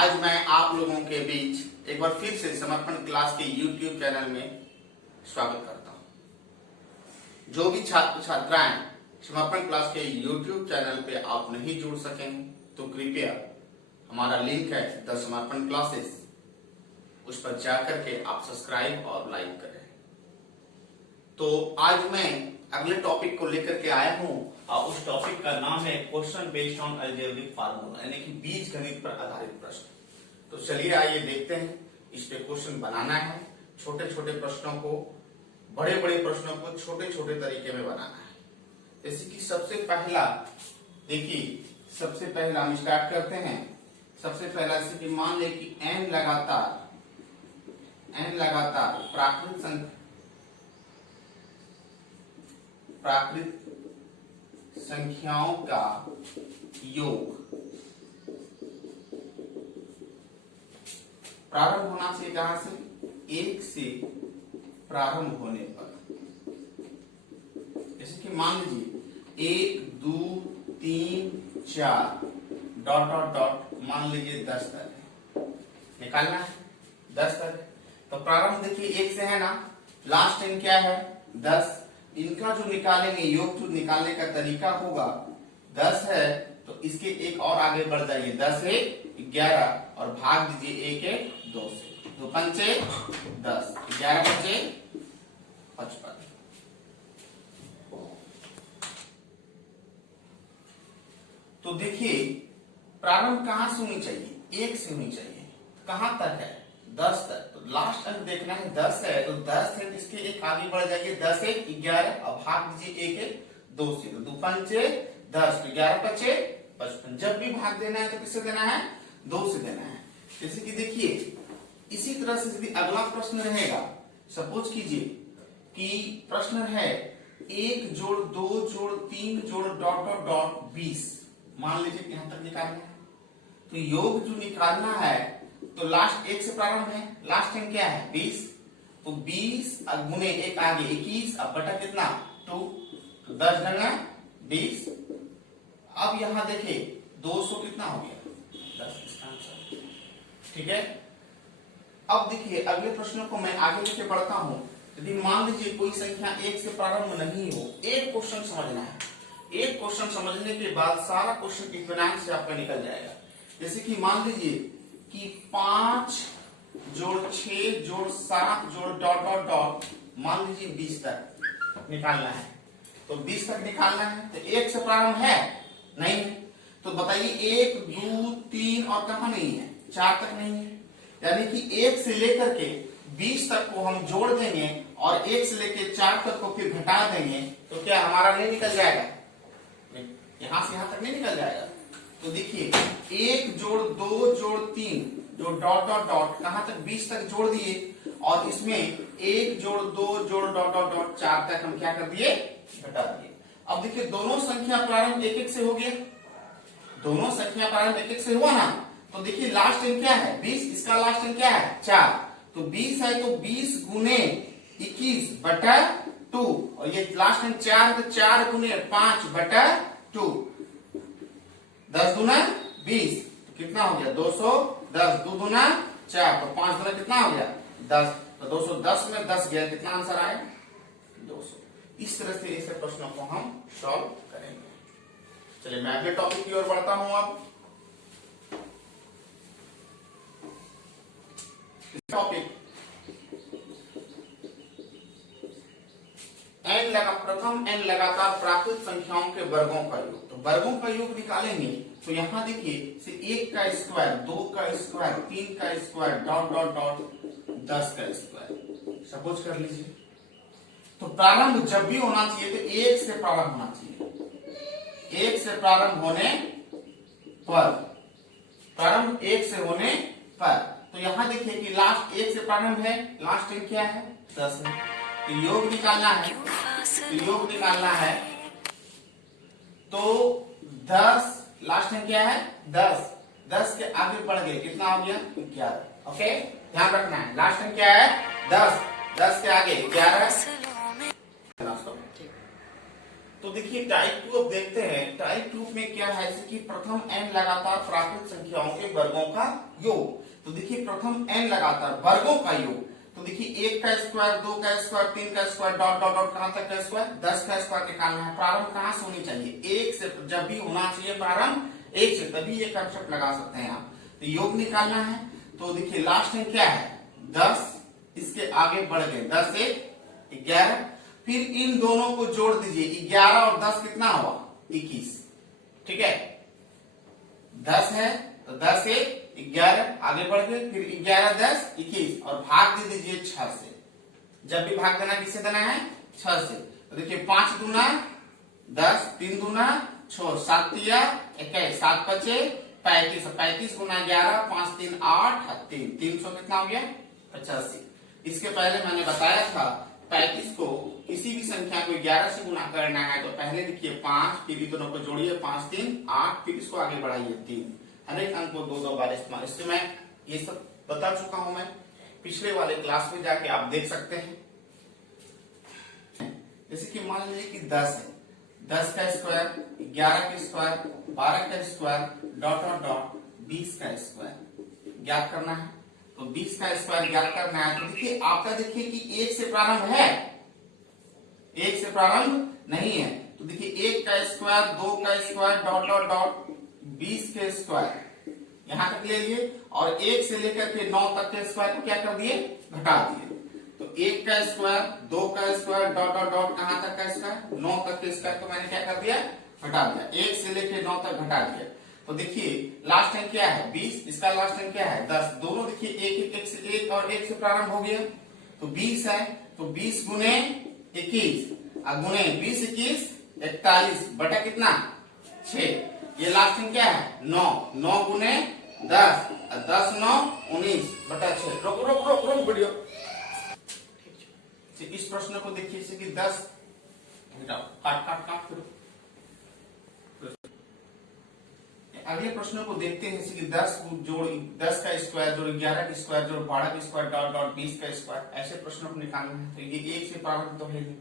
आज मैं आप लोगों के बीच एक बार फिर से समर्पण क्लास के YouTube चैनल में स्वागत करता हूं। जो भी छात्र छात्राएं समर्पण क्लास के YouTube चैनल पे आप नहीं जुड़ सके तो कृपया हमारा लिंक है द समर्पण क्लासेस, उस पर जाकर के आप सब्सक्राइब और लाइक करें। तो आज मैं अगले टॉपिक को लेकर के आया हूं और उस टॉपिक का नाम है question based on algebraic formula, यानी कि बीज गणित पर आधारित प्रश्न। तो चलिए आइए देखते हैं, इस पे क्वेश्चन बनाना है। छोटे छोटे प्रश्नों को, बड़े बड़े प्रश्नों को छोटे छोटे तरीके में बनाना है। जैसे कि सबसे पहला देखिए, सबसे पहला हम स्टार्ट करते हैं। सबसे पहला जैसे कि मान ले कि n लगातार प्राकृत संख्याओं का योग प्रारंभ होना चाहिए कहां से? 1 से प्रारंभ होने पर। जैसे कि मान लीजिए 1 2 3 4 डॉट डॉट डॉट, मान लीजिए 10 तक है, निकालना है 10 तक। तो प्रारंभ देखिए 1 से है ना, लास्ट टाइम क्या है 10। इनका जो निकालेंगे योग, जो निकालने का तरीका होगा 10 है तो इसके एक और आगे बढ़ जाइए, 10 है 11 और भाग दीजिए 1 है 2 से, 2 पंचे 10, 11 पंचे 55। तो देखिए प्रारंभ कहां से होनी चाहिए? 1 से होनी चाहिए। कहां तक है? 10 तक। तो लास्ट अंक देखना है 10 है तो 10 है, इसके एक आगे बढ़ जाइए, 10 है 11 और भाग दीजिए 1 है 2 से, तो 2 पंचे 10, 11 पंचे 55। जब भी भाग देना है तो किससे देना है? 2 से देना है। जैसे कि देखिए इसी तरह से यदि अगला प्रश्न रहेगा, सपोज कीजिए कि प्रश्न है 1 जोड़ 2 जोड़ 3 जोड़ डॉट डॉट डॉट 20, मान लीजिए यहां तक निकालना है। तो योग जो निकालना है तो लास्ट 1 से प्रारंभ है, लास्ट टाइम क्या है 20, तो 20 गुने 1 आगे 21 अब बटा कितना 2, तो 10 डंगा 20। अब यहां देखिए 200 कितना हो गया 10, इसका आंसर। ठीक है, अब देखिए अगले प्रश्न को मैं आगे लेके बढ़ता हूं। यदि मान लीजिए कोई संख्या 1 से प्रारंभ नहीं हो, एक क्वेश्चन समझना है, एक क्वेश्चन समझने के बाद सारा क्वेश्चन इत्मीनान से आपका निकल जाएगा। जैसे कि मान लीजिए कि 5 जोड़ 6 जोड़ 7 जोड़ डॉट डॉट डॉट, मान लीजिए 20 तक निकालना है। तो 20 तक निकालना है तो 1 से प्रारंभ है नहीं, तो बताइए 1 2 3 और कहां नहीं है? 4 तक नहीं है। यानी कि 1 से लेकर के 20 तक को हम जोड़ देंगे और 1 से लेकर 4 तक को फिर घटा देंगे, तो क्या हमारा नहीं निकल जाएगा? यहां से यहां तक नहीं निकल जाएगा। तो देखिए 1 जोड़ 2 जोड़ 3 जो डॉट डॉट डॉट कहां तक 20 तक जोड़ दिए, और इसमें 1 जोड़ 2 जोड़ डॉट डॉट डॉट 4 तक हम क्या कर दिए? घटा दिए। अब देखिए दोनों संख्या प्रारंभ 1 1 से हो गया, दोनों संख्या प्रारंभ 1 1 से हुआ ना। तो देखिए लास्ट टाइम क्या है 20, इसका लास्ट टाइम क्या है 4, तो 20 है तो 20 गुने 21 बटा 2, और ये लास्ट टाइम 4 है तो 4 गुने 5 बटा 2, 10 दूना 20, तो कितना हो गया 210, 2 दूना 4, तो 5 दूना कितना हो गया 10, तो 210 में 10 गया, कितना आंसर आया 200। इस तरह से ऐसे प्रश्नों को हम सॉल्व करेंगे। चलिए मैं अगले टॉपिक की ओर बढ़ता हूं। अब टॉपिक प्रथम n लगातार प्राकृत संख्याओं के वर्गों का योग। तो वर्गों का योग निकालेंगे तो यहां देखिए 1 का स्क्वायर, 2 का स्क्वायर, 3 का स्क्वायर, डॉट डॉट डॉट 10 का स्क्वायर, सपोज कर लीजिए। तो प्रारंभ जब भी होना चाहिए तो 1 से प्रारंभ होना चाहिए, 1 से प्रारंभ होने पर, प्रारंभ 1 से होने पर। तो यहां देखिए कि लास्ट 1 से प्रारंभ है, लास्ट टाइम क्या है 10 है, तो योग निकालना है, तो योग निकालना है तो 10, लास्ट टाइम क्या है 10, 10 के आगे बढ़ गए, कितना हो गया 11। ओके, ध्यान रखना है लास्ट टाइम क्या है 10, 10 के आगे 11। तो देखिए टाइप 2 अब देखते हैं। टाइप 2 में क्या है कि प्रथम n लगातार प्राकृत संख्याओं के वर्गों का योग। तो देखिए प्रथम n लगातार वर्गों का योग, तो देखिए 1 का स्क्वायर, 2 का स्क्वायर, 3 का स्क्वायर, डॉट डॉट डॉट कहां तक का स्क्वायर, 10 का स्क्वायर निकालना है। प्रारंभ कहां से होनी चाहिए? 1 से। जब भी होना चाहिए प्रारंभ 1 से, तभी ये कंसेप्ट लगा सकते हैं आप। तो योग निकालना है, तो देखिए लास्ट में क्या है 10, इसके आगे बढ़ गए 10 से 11, फिर इन दोनों को जोड़ दीजिए 11 और 10 कितना हुआ 21। ठीक है, 10 है तो 10 से 11 आगे बढ़ गए, फिर 11 10 21 और भाग दे दीजिए 6 से। जब भी भाग देना किससे देना है? 6 से। तो देखिए 5 दूना 10, 3 दूना 6, 7 तिया 21, 7 पचे 35, 35 गुना 11, 5 3 8, 300 कितना हो गया 85। इसके पहले मैंने बताया था 35 को किसी भी संख्या को 11 से गुना करना है तो पहले लिखिए 5, फिर दोनों को जोड़िए 5 3 8, फिर इसको आगे बढ़ाइए 3। हर एक अंक को 2 बार इस्तेमाल। इससे मैं ये सब बता चुका हूं, मैं पिछले वाले क्लास में जाके आप देख सकते हैं। जैसे कि मान लीजिए कि 10 है, 10 का स्क्वायर, 11 का स्क्वायर, 12 का स्क्वायर, डॉट डॉट डॉट 20 का स्क्वायर ज्ञात करना है। तो 20 का स्क्वायर ज्ञात करना है, तो देखिए आपका देखिए कि 1 से प्रारंभ है, 1 से प्रारंभ नहीं है। तो देखिए 1 का स्क्वायर, 2 का स्क्वायर, डॉट डॉट डॉट 20 के स्क्वायर यहां तक ले लिए, और 1 से लेकर के 9 तक के स्क्वायर को क्या कर दिए? घटा दिए। तो 1 का स्क्वायर, 2 का स्क्वायर, डॉट डॉट डॉट कहां तक का स्क्वायर? 9 तक के स्क्वायर को मैंने क्या कर दिया? घटा दिया। 1 से लेकर 9 तक घटा दिया। तो देखिए लास्ट टाइम क्या है 20, इसका लास्ट टाइम क्या है 10। दोनों देखिए एक से 1 और 1 से प्रारंभ हो गया, तो 20 है, तो 20 गुने 21 गुने 20 21 41 बटा कितना 6। ये लास्ट टाइम क्या है 9, 9 गुने 10, 10 9 19 बटा 6। रोक रोक रोक रोक वीडियो। इस प्रश्न को देखिए कि 10 काट काट काट करो। अगले प्रश्नों को देखते हैं कि 10 जोड़ 10 का स्क्वायर जोड़ 11 का स्क्वायर जोड़ 12 का स्क्वायर डॉट डॉट 20 का स्क्वायर, ऐसे प्रश्नों को निकालना है। तो ये 1 से प्रारंभ तो है नहीं,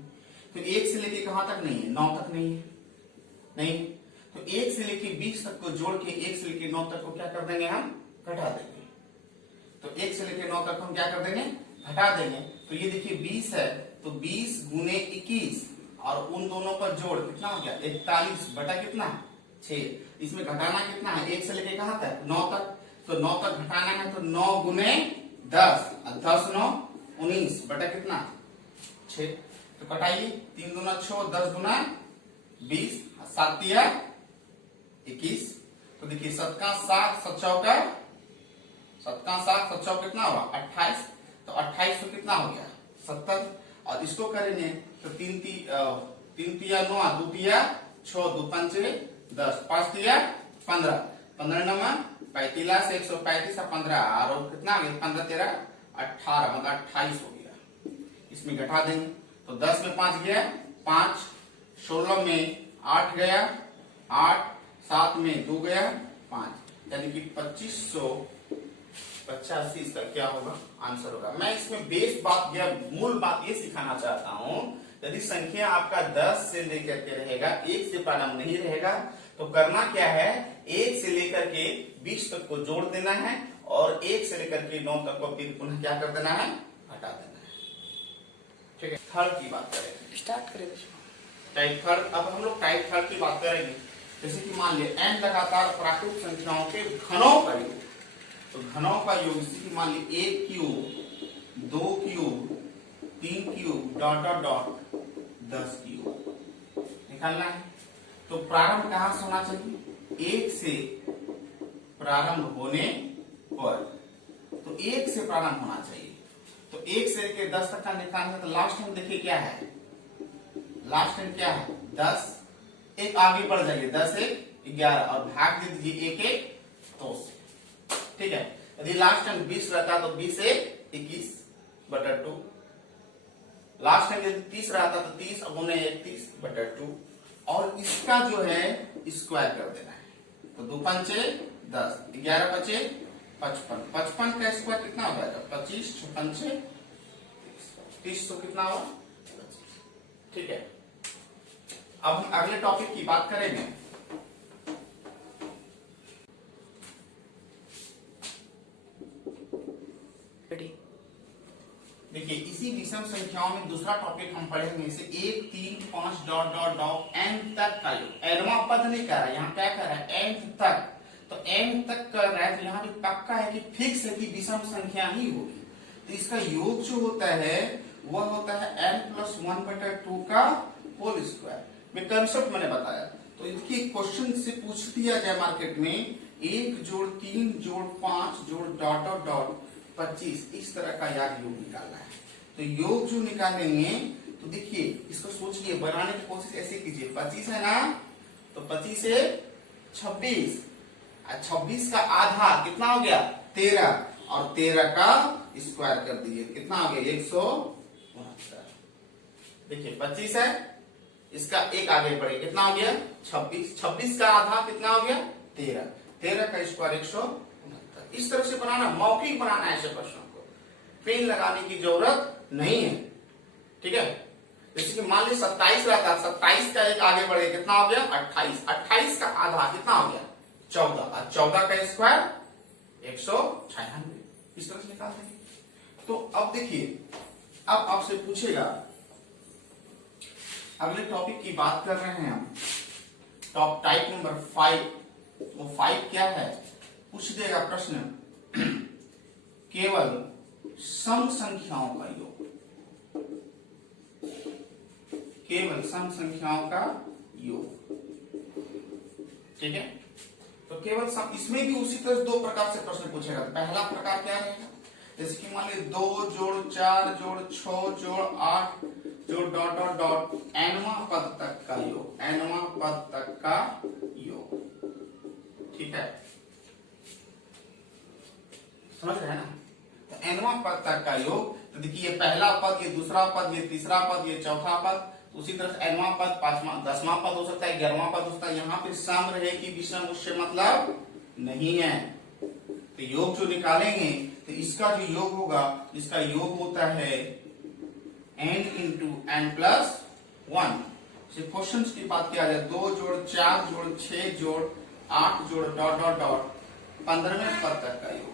तो 1 से लेके कहां तक नहीं है 9 तक नहीं है, नहीं। तो 1 से लेके 20 तक को जोड़ के 1 से लेके 9 तक को क्या कर देंगे हम? घटा देंगे। तो 1 से लेके 9 तक हम क्या कर देंगे? घटा देंगे। तो ये देखिए 20 है, तो 20 गुने 21 और उन दोनों का जोड़ कितना हो गया 41 बटा कितना 6। इसमें घटाना कितना है 1 से लेके कहां तक 9 तक, तो 9 तक घटाना है, तो 9 गुने 10, 10 9 19 बटा कितना 6। तो कटाइए 3 दूना 6, 10 दूना 20, 7 तिया 21। तो देखिए 7 का 7 7 चौका 7 का 7 7 चौका कितना हुआ 28। तो 28 तो कितना हो गया 70। और इसको करेंगे तो 3 तिया 9, 2 तिया 6, 2 पंचे 10, 5 तिया 15, 15 9 35 135 और 15 और कितना आ गया 15 13 18 मतलब 28 हो गया। इसमें घटा देंगे तो 10 में 5 गया 5, 16 में 8 गया 8, 7 में 2 गया 5, यानी कि 2585 इसका क्या होगा आंसर होगा। मैं इसमें बेस बात या मूल बात ये सिखाना चाहता हूं, यदि संख्या आपका 10 से लेकर के रहेगा 1 से प्रारंभ नहीं रहेगा तो करना क्या है 1 से लेकर के 20 तक को जोड़ देना है और 1 से लेकर के 9 तक को फिर पुनः क्या कर देना है हटा देना है। ठीक है, थर्ड की बात करेंगे, स्टार्ट करें टाइप थर्ड। अब हम लोग टाइप थर्ड की बात करेंगे। जैसे कि मान लिया n लगातार प्राकृत संख्याओं के घनों का योग, तो घनों का योग जैसे कि मान ली 1 cube 2 cube 3 cube dot dot dot 10 cube निकालना है। तो प्रारंभ कहां से होना चाहिए 1 से प्रारंभ होने पर, तो 1 से प्रारंभ होना चाहिए। तो 1 से लेकर 10 तक का निकालना है। तो लास्ट टाइम देखिए क्या है, लास्ट टाइम क्या है 10, एक आगे बढ़ जाइए 10 1 11 और भाग दे दीजिए 1 1 2 से। ठीक है, यदि लास्ट टाइम 20 रहता तो 20 1 21 बटा 2, लास्ट टाइम यदि 30 रहता तो 30 गुने 31 बटा 2, और इसका जो है स्क्वायर कर देना है। तो 2 पंचे 10, 11 बचे 55, 55 का स्क्वायर कितना हो जाएगा 25, 6 पंचे 30, तो कितना हुआ 25। ठीक है, अब हम अगले टॉपिक की बात करेंगे। देखिए इसी विषम संख्याओं में दूसरा टॉपिक हम पढ़ेंगे, इसे 1 3 5 डॉट डॉट डॉट n तक का योग। एनवा पद नहीं कर रहा है, यहाँ क्या कर रहा है n तक, तो n तक कर रहा है तो यहाँ पे पक्का है कि फिक्स है कि विषम संख्या ही होगी। तो इसका योग जो होता है वह होता है n+1/2 का होल स्क्वायर। में कंसेप्ट मैंने बताया, तो इसकी क्वेश्चन से पूछ दिया जाए मार्केट में 1 जोड़ 3 जोड़ 5 जोड़ डॉट डॉट डॉट 25, इस तरह का याद योग निकालना है। तो योग जो निकालेंगे तो देखिए इसको सोचिए, बनाने की कोशिश ऐसे कीजिए, 25 है ना, तो 25 से 26, 26 का आधा कितना हो गया 13, और 13 का स्क्वायर कर दीजिए, कितना हो गया 169। देखिए 25 है, इसका एक आगे बढ़े कितना हो गया 26, 26 का आधा कितना हो गया 13, 13 का स्क्वायर 169। इस तरह से बनाना, मौखिक बनाना है ऐसे प्रश्नों को, पेन लगाने की जरूरत नहीं है, ठीक है। जैसे कि मान लीजिए 27 रहता, 27 का एक आगे बढ़े कितना हो गया 28, 28 का आधा कितना हो गया 14, और 14 का स्क्वायर 196, इस तरह से निकाल देंगे। तो अब देखिए, अब आपसे पूछेगा, अगले टॉपिक की बात कर रहे हैं हम, टॉप टाइप नंबर 5। वो 5 क्या है, पूछ देगा प्रश्न, केवल सम संख्याओं का योग, केवल सम संख्याओं का योग, ठीक है। तो केवल सम, इसमें भी उसी तरह 2 प्रकार से प्रश्न पूछेगा। तो पहला प्रकार क्या रहेगा, जैसे कि मान लीजिए 2 जोड़ 4 जोड़ 6 जोड़ 8 जोड़ डॉट डॉट डॉट nवां पद तक का योग, nवां पद तक का योग, ठीक है, समझ रहे हैं ना। तो nवां पद तक का योग, तो देखिए ये पहला पद, ये दूसरा पद, ये तीसरा पद, ये चौथा पद, उसी तरह से nवां पद 5वां 10वां पद हो सकता है, 11वां पद हो सकता है। यहाँ पे सम रहे कि विषम उससे मतलब नहीं है। तो योग जो निकालेंगे तो इसका जो योग होगा, इसका योग होता है n into n plus 1। Question की बात किया जाए, 2 जोड़ 4 जोड़ 6 जोड़ 8 जोड़ डॉट डॉट डॉट 15वें पद तक का योग,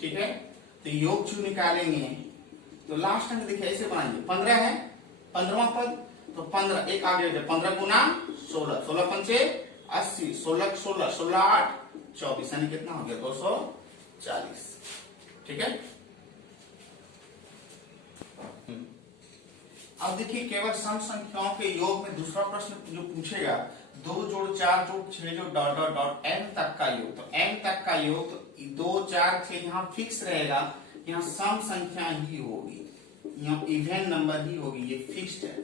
ठीक है। तो योग जो निकालेंगे तो लास्ट अंक देखिए ऐसे बनाएंगे, 15 है 15वां पद, तो 15 एक आगे 15 गुना 16, 16 पंचे 80, 16 16 16 8 24, यानी कितना हो गया 240, ठीक है। अब देखिए केवल सम संख्याओं के योग में दूसरा प्रश्न जो पूछेगा, 2 जोड़ 4 जोड़ 6 जोड़ डॉट डॉट डॉट n तक का योग। तो n तक का योग, तो 2 4 6 यहाँ फिक्स रहेगा, यहाँ सम संख्या ही होगी, यहाँ इवेन नंबर ही होगी, ये फिक्स्ड है,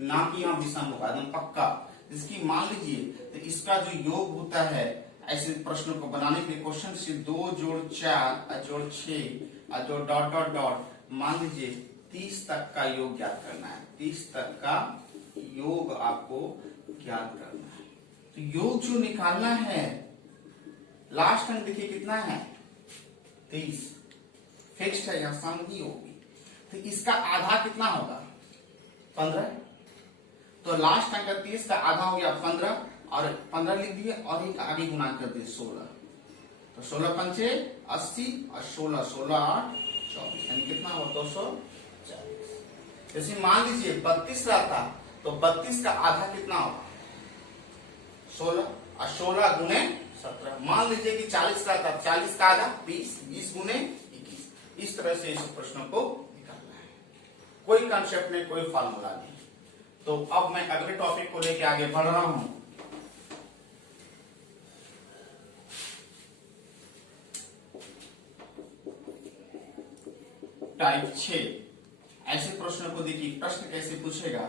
ना कि यहाँ विषम होगा, एकदम पक्का। इसकी मान लीजिए तो इसका जो योग होता है, ऐसे प्रश्नों को बनाने के लिए क्वेश्चन से 2 जोड़ 4 जोड़ 6 जोड़ डॉट डॉट डॉट, मान लीजिए 30 तक का योग ज्ञात करना है, 30 तक का योग आपको ज्ञात करना है। तो योग जो निकालना है, लास्ट अंक देखिए कितना है 30, फिक्स्ड है, यहां सम ही होगी। तो इसका आधा कितना होगा 15, तो लास्ट अंक 30 का आधा हो गया 15, और 15 लिख दिए और एक आगे गुना कर दिए 16, तो 16 पंचे 80 और 16 16 8 24, यानी कितना हुआ 240। जैसे मान लीजिए 32 रहता, तो 32 का आधा कितना होगा 16, और 16 गुने 17। मान लीजिए कि 40 रहता, 40 का आधा 20, 20 गुने 21। इस तरह से इस प्रश्नों को निकालना है, कोई कंसेप्ट नहीं, कोई फार्मूला नहीं। तो अब मैं अगले टॉपिक को लेके आगे बढ़ रहा हूं। टाइप 6, ऐसे प्रश्नों को देखिए, प्रश्न कैसे पूछेगा,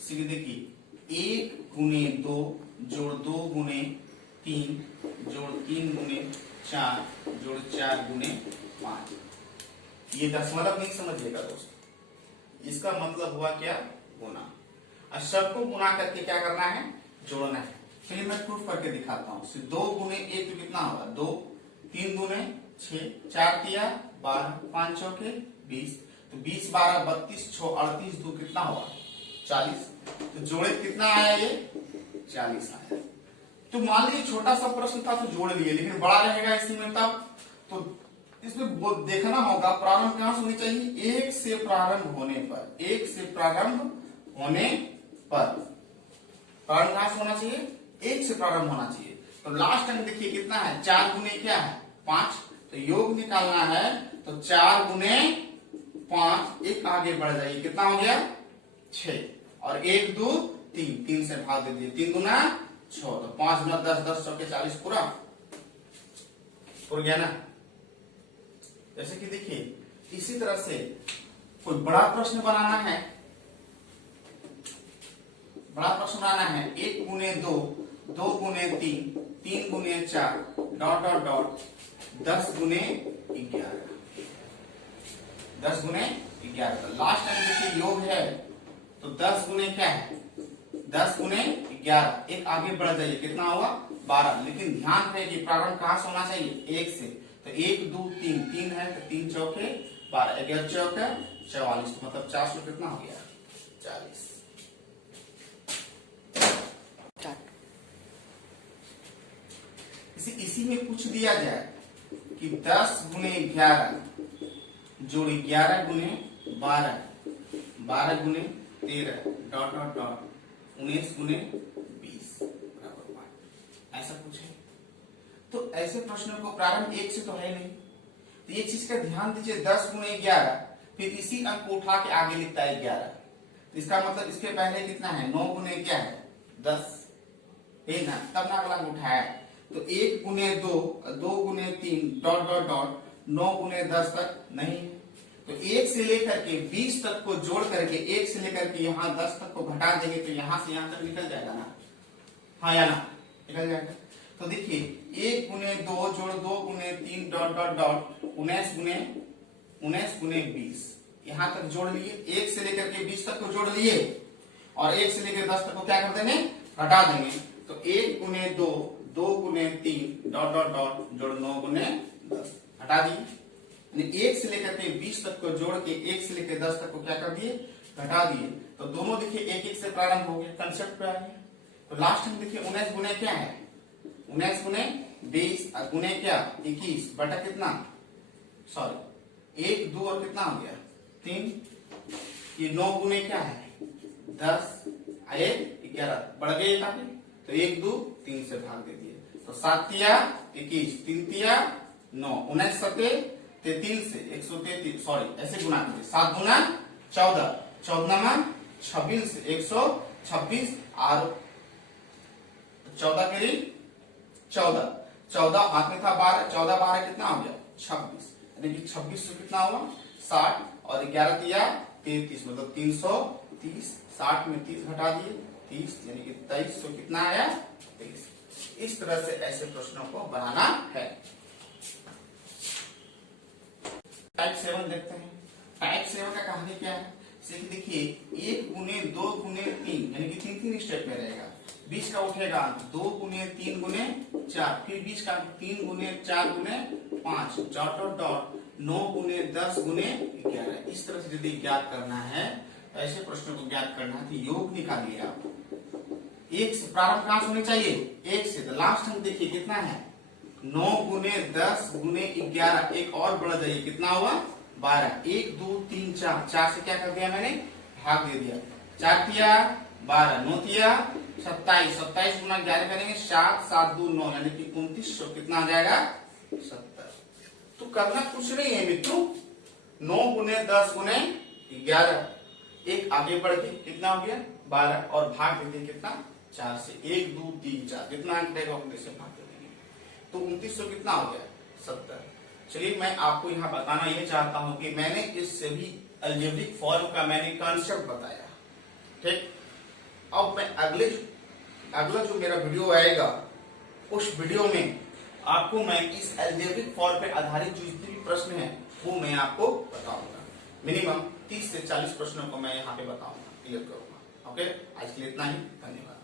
सीधे देखिए 1 गुने 2 जोड़ 2 गुने 3 जोड़ 3 गुने 4 जोड़ 4 गुने 5। ये दशमलव नहीं समझिएगा दोस्त, इसका मतलब हुआ क्या गुना, और सबको गुना करके क्या करना है जोड़ना है। चलिए मैं प्रूफ करके दिखाता हूँ। 2 गुने 1 तो कितना होगा 2, 3 गुने 6, 4 तिया 12, 5 चौके 20, तो 20 12 32 6 38 2 कितना हुआ 40। तो जोड़े कितना आया ये 40 आया। तो मान लीजिए छोटा सा प्रश्न था तो जोड़ लिए, लेकिन बड़ा रहेगा इसमें तब तो इसमें देखना होगा प्रारंभ कहां से होनी चाहिए, एक से प्रारंभ होने पर, एक से प्रारंभ होने पर। प्रारंभ कहां से होना चाहिए, एक से प्रारंभ होना चाहिए। तो लास्ट अंक देखिए कितना है 4 गुने क्या है 5। तो योग निकालना है तो 4 गुने 5, एक आगे बढ़ जाइए कितना हो गया 6 और 1 2 3, 3 से भाग दे दिए 3 गुना 6। तो 5 गुना 10 10 चौके 40 पूरा हो गया ना। जैसे कि देखिए इसी तरह से कोई बड़ा प्रश्न बनाना है, बड़ा प्रश्न बनाना है 1 गुने 2, 2 गुने 3, 3 गुने 4 डॉट डॉट डॉट 10 गुने 11, 10 गुने 11। लास्ट टाइम देखिए योग है तो 10 गुने क्या है 10 गुने 11, एक आगे बढ़ जाइए कितना हुआ 12। लेकिन ध्यान है कि प्रारंभ कहां से होना चाहिए 1 से। तो 1 2 3, 3 है तो 3 चौके 12, 11 चौके 44, मतलब 400 कितना हो गया 40। इसी में पूछ दिया जाए कि 10 गुने 11 जोड़ 11 गुने 12, 12 गुने 13 डॉट डॉट डॉट 19 गुने 20 बराबर 5, ऐसा पूछे। तो ऐसे प्रश्नों को प्रारंभ 1 से तो है नहीं, तो एक चीज का ध्यान दीजिए 10 गुने 11, फिर इसी अंक को उठा के आगे लिखता है 11। तो इसका मतलब इसके पहले कितना है 9 गुने क्या है 10 है ना, तब ना अगला उठाया। तो 1 गुने 2, 2 गुने 3 डॉट डॉट डॉट 9 गुने 10 तक नहीं। तो 1 से लेकर के 20 तक को जोड़ करके 1 से लेकर के यहाँ 10 तक को घटा देंगे तो यहाँ से यहाँ तक निकल जाएगा ना, हाँ या ना निकल जाएगा। तो देखिए 1 गुने 2 जोड़ 2 गुने 3 डॉट डॉट डॉट 19 गुने 20, यहाँ तक जोड़ लिए। 1 से लेकर के 20 तक को जोड़ लिए और 1 से लेकर 10 तक को क्या कर देंगे घटा देंगे। तो 1 गुने 2, 2 गुने 3 डॉट डॉट डॉट जोड़ 9 गुने 10 हटा दिए। 1 से लेकर के 20 तक को जोड़ के 1 से लेकर 10 तक को क्या कर दिए घटा दिए। तो दोनों देखिए 1 1 से प्रारंभ हो गए, कंसेप्ट पे आ गए। तो लास्ट में देखिए 19 गुने क्या है 19 गुने 20 और गुने क्या 21 बटा कितना सॉरी 1 2 और कितना हो गया 3। ये 9 गुने क्या है 10 1 11 बढ़ गए काफी। तो 1 2 3 से भाग दे दिए। तो 7 तिया 21, 3 तिया 9, 19 सते 33 से 133 सॉरी ऐसे गुना कीजिए 7 गुना 14, 14 26 से 126 और 14 करी 14, 14 हाथ में था 12, 14 12 कितना हो गया 26, यानी कि 26 से कितना हुआ 60 और 11 तिया 33 मतलब 330, 60 में 30 घटा दिए 30 यानी कि 23, तो कितना आया 23। इस तरह से ऐसे प्रश्नों को बनाना है। टाइप 7 देखते हैं। टाइप 7 का कहानी क्या है, देखिए 1 गुने 2 गुने 3 यानी कि 3 स्टेप में रहेगा। 20 का उठेगा 2 गुने 3 गुने 4, फिर 20 का 3 गुने 4 गुने 5 डॉट डॉट डॉट 9 गुने 10 गुने 11। इस तरह से यदि ज्ञात करना है, ऐसे प्रश्नों को ज्ञात करना है तो योग निकालिए आप। 1 से प्रारंभ कहां से होनी चाहिए 1 से। तो लास्ट हम देखिए कितना है 9 गुने 10 गुने 11, एक और बढ़ जाइए कितना हुआ 12। 1 2 3 4, 4 से क्या कर दिया मैंने भाग दे दिया। 4 तिया 12, 9 तिया 27, 27 गुना 11 करेंगे 7 7 2 9 यानी कि 29, कितना आ जाएगा 70। तो करना कुछ नहीं है मित्रों, 9 गुने 10 गुने 11, एक आगे बढ़ के कितना हो गया 12 और भाग देंगे कितना 4 से। 1 2 3 4 जितना अंक रहेगा उतने से भाग देंगे तो 2900 कितना हो गया 70। चलिए मैं आपको यहाँ बताना ये चाहता हूं कि मैंने इस सभी अलजेब्रिक फॉर्म का मैंने कॉन्सेप्ट बताया, ठीक। अब मैं अगला जो मेरा वीडियो आएगा उस वीडियो में आपको मैं इस अलजेब्रिक फॉर्म पे आधारित जो जितने भी प्रश्न है वो मैं आपको बताऊंगा। मिनिमम 30 से 40 प्रश्नों को मैं यहाँ पे बताऊंगा, क्लियर करूंगा। ओके, आज के लिए इतना ही, धन्यवाद।